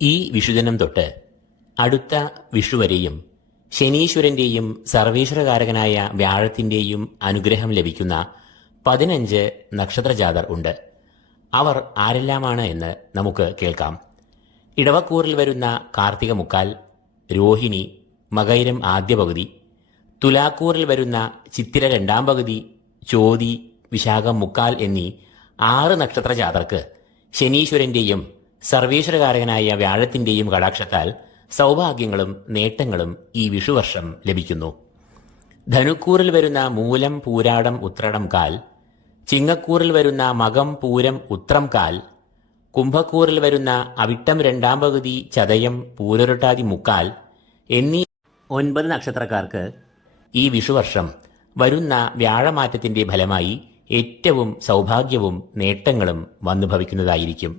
ഈ വിഷുദിനം തൊട്ട് അടുത്ത വിഷുവരെയും ശനീശ്വരന്റെയും സർവീശ്വരകാരകനായ വ്യാഴത്തിന്റെയും അനുഗ്രഹം ലഭിക്കുന്ന 15 നക്ഷത്രജാതർ ഉണ്ട്. അവർ ആരെല്ലാമാണ് എന്ന് നമുക്ക് കേൾക്കാം. ഇടവക്കൂറിൽ വരുന്ന കാർത്തിക മുക്കാൽ, രോഹിണി, മകയിരം ആദ്യ പകുതി, തുലാക്കൂറിൽ വരുന്ന ചിത്തിര രണ്ടാം പകുതി, ചോതി, വിശാഖം മുക്കാൽ എന്നീ 6 നക്ഷത്രജാതർക്ക് ശനീശ്വരന്റെയും സർവീശ്വരകാരകനായ വ്യാഴത്തിന്റെയും കടാക്ഷത്താൽ സൗഭാഗ്യങ്ങളും നേട്ടങ്ങളും ഈ വിഷുവർഷം ലഭിക്കുന്നു. ധനുക്കൂറിൽ വരുന്ന മൂലം, പൂരാടം, ഉത്രടം കാൽ, ചിങ്ങക്കൂറിൽ വരുന്ന മകം, പൂരം, ഉത്രം കാൽ, കുംഭക്കൂറിൽ വരുന്ന അവിട്ടം രണ്ടാം പകുതി, ചതയം, പൂരൊരുട്ടാതി മുക്കാൽ എന്നീ 9 നക്ഷത്രക്കാർക്ക് ഈ വിഷുവർഷം വരുന്ന വ്യാഴമാറ്റത്തിന്റെ ഫലമായി ഏറ്റവും സൗഭാഗ്യവും നേട്ടങ്ങളും വന്നു ഭവിക്കുന്നതായിരിക്കും.